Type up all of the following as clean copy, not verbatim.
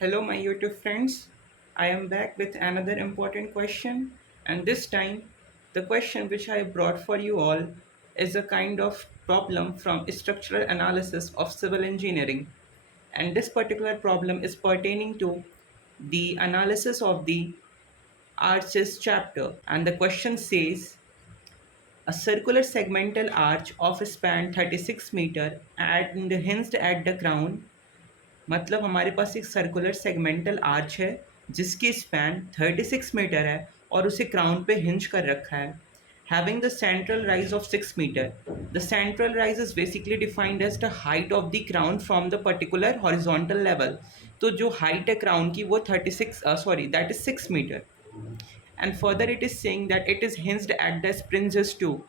Hello, my YouTube friends. I am back with another important question, and this time, the question which I brought for you all is a kind of problem from structural analysis of civil engineering. And this particular problem is pertaining to the analysis of the arches chapter. And the question says a circular segmental arch of a span 36 meter and hinged at the crown, मतलब हमारे पास एक circular segmental arch है जिसकी span 36 metre है और उसे crown पे hinge कर रखा है having the central rise of 6 metre the central rise is basically defined as the height of the crown from the particular horizontal level. तो जो हाइट है क्राउन की वो 36 sorry that is 6 metre. And further it is saying that it is hinged at the springings to.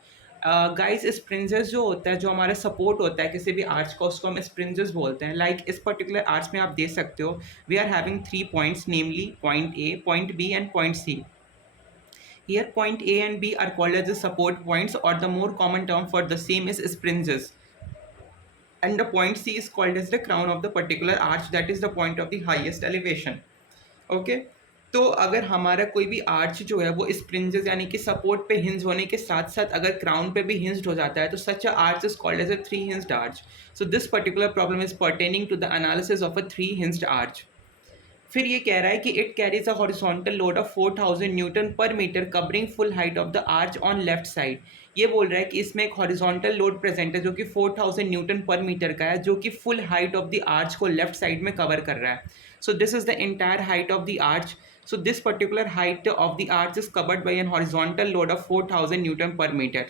Guys springings जो होता है जो हमारा सपोर्ट होता है किसी भी आर्च का उसको हम स्प्रिंजेस बोलते हैं। लाइक इस पर्टिकुलर आर्च में आप देख सकते हो we are having three points namely point A point B and point C. Here point A and B are called as the support points or the more common term for the same is springes, and the point C is called as the crown of the particular arch, that is the point of the highest elevation. Okay तो अगर हमारा कोई भी arch जो है वो स्प्रिंजेस यानी कि सपोर्ट पे हिंज होने के साथ साथ अगर क्राउन पे भी हिंज्ड हो जाता है तो such a arch is called as a three hinged arch. So this particular problem is pertaining to the analysis of a three hinged arch. फिर ये कह रहा है कि it carries a horizontal load of 4000 newton per metre covering full height of the arch on left side. ये बोल रहा है कि इसमें एक हॉरिजॉन्टल लोड प्रेजेंट है जो कि 4000 न्यूटन पर मीटर का है जो कि full height of the arch को लेफ्ट साइड में कवर कर रहा है। सो this is the entire height of the arch. So this particular height of the arch is covered by an horizontal load of 4000 Newton per meter.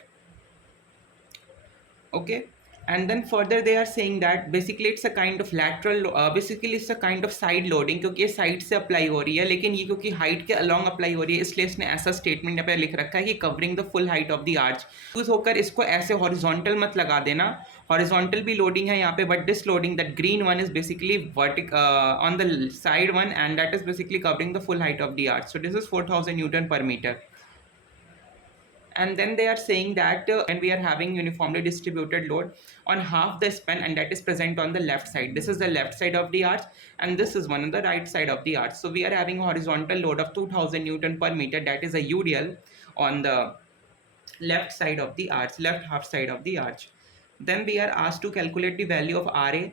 Okay, and then further they are saying that basically it's a kind of lateral basically it's a kind of side loading क्योंकि ये side से apply हो रही है लेकिन ये क्योंकि height के अलॉन्ग अप्लाई हो रही है इसलिए इसने ऐसा स्टेटमेंट यहाँ पे लिख रखा है कि covering the full height of the arch. Use होकर इसको ऐसे हॉरिजॉन्टल मत लगा देना, हॉरिजॉन्टल भी लोडिंग है यहाँ पे but this loading that green one is basically vertical on the side one and that is basically covering the full height of the arch. So this is 4000 newton per metre. And then they are saying that when we are having uniformly distributed load on half the span and that is present on the left side, this is the left side of the arch and this is one on the right side of the arch. So we are having a horizontal load of 2000 Newton per meter, that is a UDL on the left side of the arch, left half side of the arch. Then we are asked to calculate the value of RA,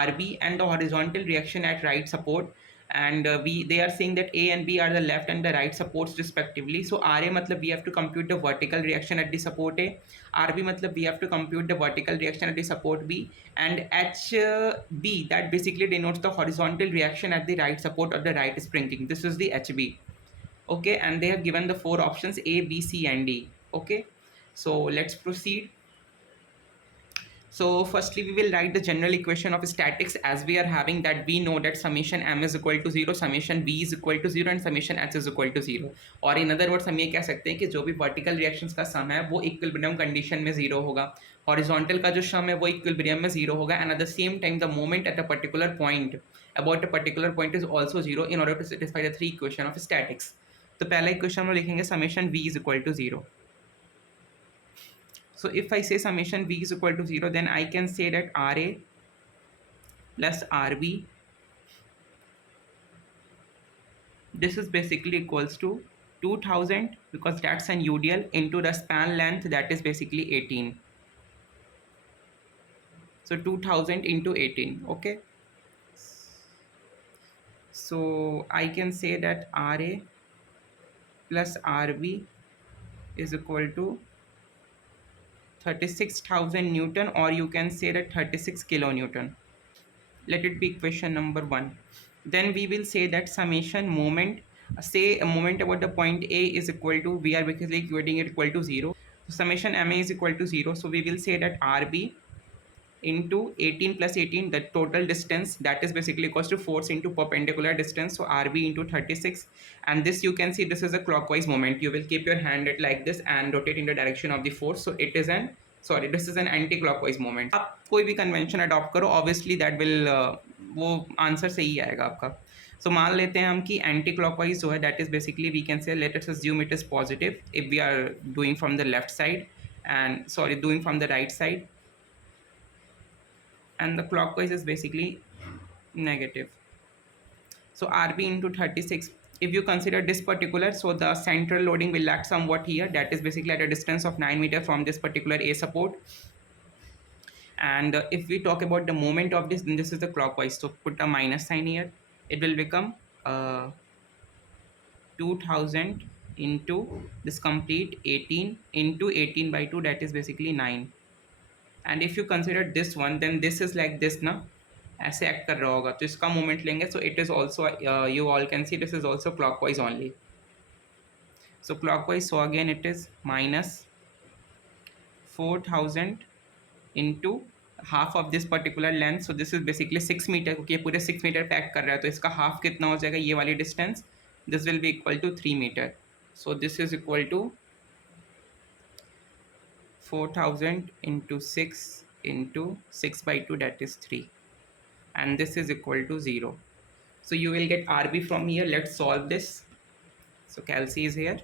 RB and the horizontal reaction at right support, and they are saying that A and B are the left and the right supports respectively. So RA matlab we have to compute the vertical reaction at the support A, RB matlab we have to compute the vertical reaction at the support B, and HB that basically denotes the horizontal reaction at the right support or the right springing. This is the HB. Okay, and they have given the four options A, B, C and D. Okay, so let's proceed. So firstly we will write the general equation of statics as we are having that we know that summation m is equal to 0, summation v is equal to 0 and summation h is equal to 0. और in other words हम ये कह सकते हैं कि जो भी vertical reactions का sum है वो equilibrium condition में 0 होगा, horizontal का जो sum है वो equilibrium में 0 होगा, and at the same time the moment at a particular point about a particular point is also 0 in order to satisfy the three equation of statics. तो पहला equation में लिखेंगे summation v is equal to 0. So if I say summation v is equal to 0, then I can say that RA plus RB, this is basically equals to 2000 because that's an UDL into the span length that is basically 18. So 2000 into 18, okay. So I can say that RA plus RB is equal to 36,000 Newton, or you can say that 36 kilonewton. Let it be equation number 1. Then we will say that summation moment, say a moment about the point A is equal to, we are basically equating it equal to 0. So summation MA is equal to 0. So we will say that RB into 18 plus 18, the total distance, that is basically equals to force into perpendicular distance. So RB into 36, and this you can see this is a clockwise moment. You will keep your hand at like this and rotate in the direction of the force. So it is an, sorry, this is an anti-clockwise moment. आप कोई भी convention adopt करो, obviously that will वो answer सही आएगा आपका। So मान लेते हैं हम कि एंटी क्लॉकवाइज जो है that is basically we can say let us assume it is positive if we are doing from the left side and sorry doing from the right side, and the clockwise is basically negative. So RB into 36, if you consider this particular, so the central loading will act somewhat here, that is basically at a distance of 9 meter from this particular A support. And if we talk about the moment of this, then this is the clockwise, so put a minus sign here. It will become 2000 into this complete 18 into 18 by 2, that is basically 9. And if you consider this one, then this is like this ना, ऐसे act कर रहा होगा, तो इसका moment लेंगे, so it is also you all can see this is also clockwise only. So clockwise, so again it is minus 4000 into half of this particular length, so this is basically 6 meter, क्योंकि ये पूरे 6 metre pack कर रहा है, तो इसका half कितना हो जाएगा, ये वाली distance, this will be equal to 3 meter. So this is equal to 4000 into 6 into 6 by 2, that is 3, and this is equal to 0. So you will get RB from here. Let's solve this. So cal C is here,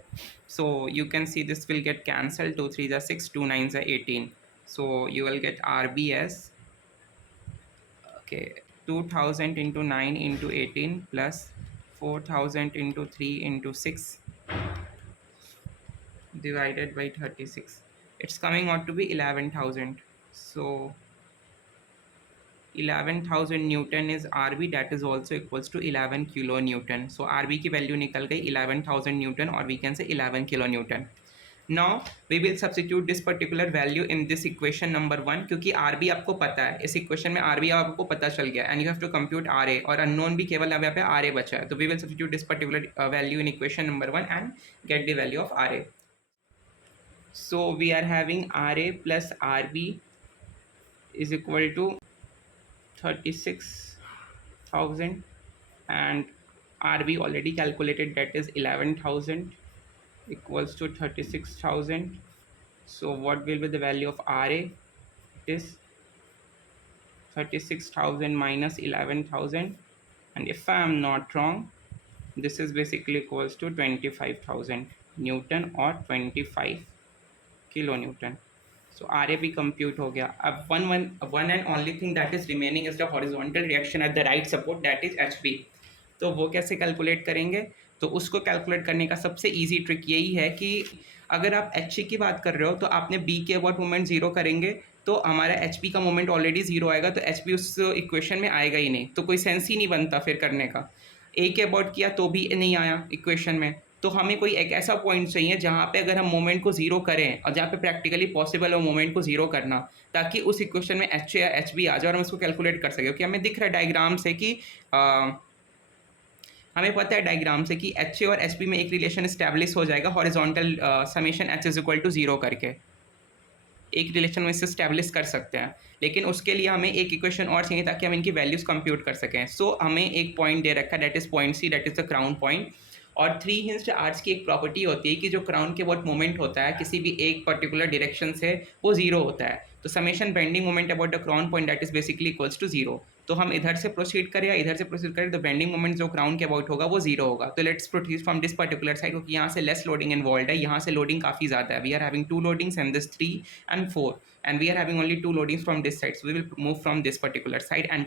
so you can see this will get cancelled, 2 3s are 6, 2 9s are 18. So you will get RB as, okay, 2000 into 9 into 18 plus 4000 into 3 into 6 divided by 36. It's coming out to be 11,000. So 11,000 Newton is RB, that is also equals to 11 kilonewton. So RB की value निकल गई 11,000 Newton, or we can say 11 kilonewton. Now we will substitute this particular value in this equation number 1, क्योंकि RB आपको पता है, इस equation में RB आपको पता चल गया, and you have to compute RA, और unknown भी केवल अब यहाँ पे RA बचा है, तो we will substitute this particular value in equation number 1 and get the value of RA. So we are having RA plus RB is equal to 36,000, and RB already calculated, that is 11,000 equals to 36,000. So what will be the value of RA? It is 36,000 minus 11,000, and if I am not wrong, this is basically equals to 25,000 Newton or 25 kilonewton. So RA भी compute हो गया. अब one and only thing that is remaining is the horizontal reaction at the right support, that is HB. तो वो कैसे calculate करेंगे? तो उसको कैलकुलेट करने का सबसे इजी ट्रिक यही है कि अगर आप एच की बात कर रहे हो तो आपने बी के अबाउट मोमेंट जीरो करेंगे, तो हमारा एच पी का मोमेंट ऑलरेडी जीरो आएगा, तो एच पी उस इक्वेशन में आएगा ही नहीं, तो कोई सेंस ही नहीं बनता फिर करने का. ए के अबाउट किया तो भी नहीं आया इक्वेशन में, तो हमें कोई एक ऐसा पॉइंट चाहिए जहाँ पे अगर हम मोमेंट को जीरो करें और जहाँ पे प्रैक्टिकली पॉसिबल हो मोमेंट को जीरो करना, ताकि उस इक्वेशन में एच या एच बी आ जाए और हम इसको कैलकुलेट कर सकें. क्योंकि हमें दिख रहा है डायग्राम से कि हमें पता है डायग्राम से कि एच ए और एच बी में एक रिलेशन इस्टेब्लिश हो जाएगा horizontal summation H is equal to zero करके, एक रिलेशन में इसे स्टैब्लिश कर सकते हैं. लेकिन उसके लिए हमें एक इक्वेशन और चाहिए ताकि हम इनकी वैल्यूज़ कंप्यूट कर सकें. सो हमें एक पॉइंट दे रखा है, that is point C, that is the crown point. और थ्री हिंज्ड आर्च की एक प्रॉपर्टी होती है कि जो क्राउन के अबाउट मोमेंट होता है किसी भी एक पर्टिकुलर डायरेक्शन से, वो जीरो होता है. तो summation bending moment about the crown point that is basically equals to zero. तो हम इधर से प्रोसीड करें या इधर से प्रोसीड करें, तो बेंडिंग मोमेंट जो क्राउन के अबाउट होगा वो जीरो होगा. तो let's proceed from this particular side, क्योंकि यहाँ से लेस लोडिंग इन्वॉल्व है, यहाँ से लोडिंग काफ़ी ज़्यादा है. We are having 2 loadings and this 3 and 4, and we are having only 2 loadings from this side, so we will move from this particular side and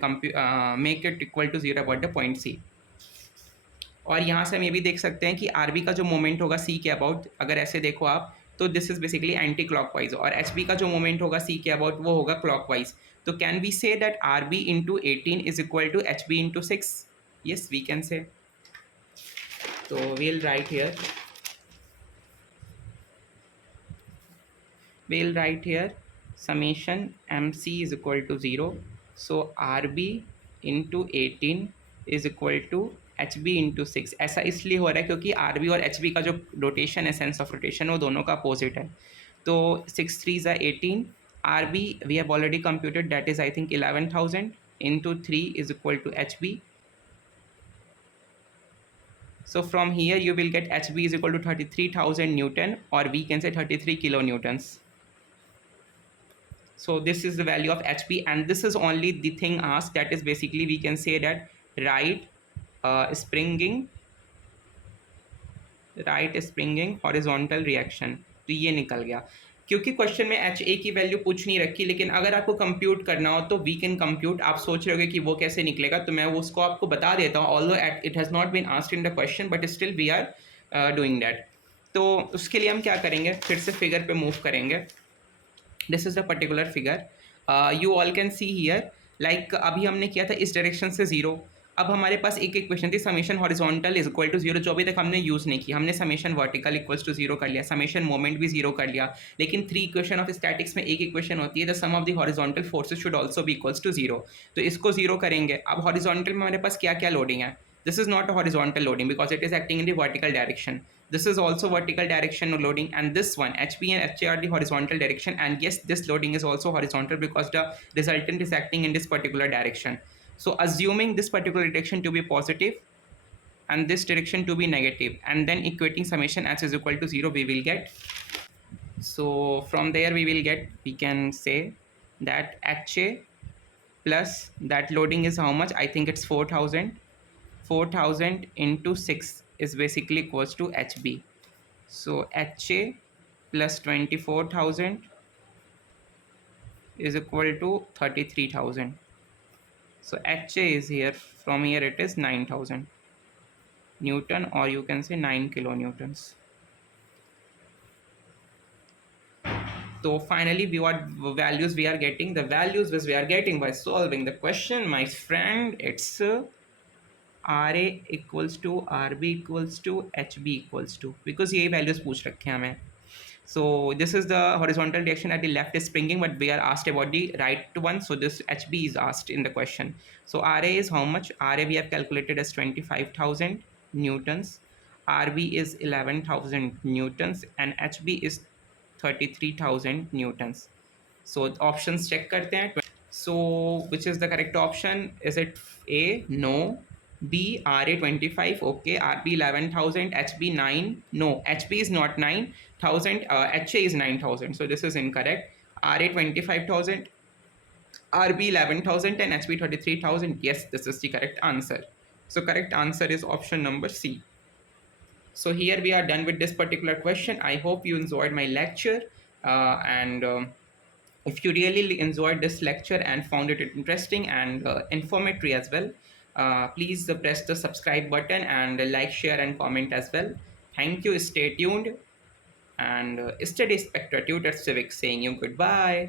make it equal to 0 about the point C. और यहाँ से हम ये भी देख सकते हैं कि RB का जो मोमेंट होगा C के अबाउट, अगर ऐसे देखो आप, तो this is basically anti clockwise, और HB का जो मोमेंट होगा C के अबाउट वो होगा क्लॉकवाइज. तो can we say that RB into 18 is equal to HB into 6? Yes, we can say. तो we'll write here summation MC is equal to 0. So RB into 18 is equal to HB into 6. ऐसा इसलिए हो रहा है क्योंकि RB और HB का जो रोटेशन है, सेंस ऑफ रोटेशन, वो दोनों का अपोजिट है. तो 6 3s are 18. RB we have already computed, that is I think 11,000 into 3 is equal to HB. So from here you will get HB is equal to 33,000 Newton, or we can say 33 kilonewtons. So this is the value of HB, and this is only the thing asked, that is basically we can say that right springing horizontal reaction. तो ये निकल गया. क्योंकि question में H A की value पूछ नहीं रखी, लेकिन अगर आपको कंप्यूट करना हो तो वी कैन कंप्यूट। आप सोच रहे होगे कि वो कैसे निकलेगा, तो मैं वो उसको आपको बता देता हूँ। Although it has not been asked in the question, but still we are doing that. तो उसके लिए हम क्या करेंगे, फिर से फिगर पे मूव करेंगे। This is a particular figure, you all can see here. Like अभी हमने किया था इस डायरेक्शन से जीरो। अब हमारे पास एक इक्वेशन थी, summation horizontal is equal to zero, जो अभी तक हमने यूज़ नहीं की। हमने summation vertical equals to zero कर लिया, समेशन मोमेंट भी जीरो कर लिया। लेकिन थ्री इक्वेशन ऑफ स्टैटिक्स में एक इक्वेशन होती है, the sum of the horizontal forces should also be equals to zero. तो इसको जीरो करेंगे। अब हॉरिजॉन्टल में हमारे पास क्या क्या लोडिंग है। This is not a horizontal loading because it is acting in the vertical direction. This is also vertical direction loading, and this one HB and HA are the horizontal direction, and yes, this loading is also horizontal because the resultant is acting in this particular direction. So assuming this particular direction to be positive and this direction to be negative, and then equating summation h is equal to 0, we will get. So from there we can say that HA plus that loading is how much. I think it's 4000. 4000 into 6 is basically equals to HB. So HA plus 24,000 is equal to 33,000. So HA is here, from here it is 9,000 Newton, or you can say 9 kilonewtons. So finally, what values we are getting? The values which we are getting by solving the question, my friend, it's RA equals to RB equals to HB equals to, because ये values पूछ रखे हैं हमें. So this is the horizontal direction at the left is springing, but we are asked about the right one. So this HB is asked in the question. So RA is how much? RA we have calculated as 25,000 newtons. RB is 11,000 newtons, and HB is 33,000 newtons. So options check करते हैं. So which is the correct option? Is it A? No. B, RA 25, okay. RB 11,000, HB 9. No, HB is not 9,000. HA is 9,000. So this is incorrect. RA 25,000, RB 11,000, and HB 33,000. Yes, this is the correct answer. So correct answer is option number C. So here we are done with this particular question. I hope you enjoyed my lecture, and if you really enjoyed this lecture and found it interesting and informative as well, please press the subscribe button and like, share, and comment as well. Thank you. Stay tuned, and steady spectre tutor civics saying you goodbye.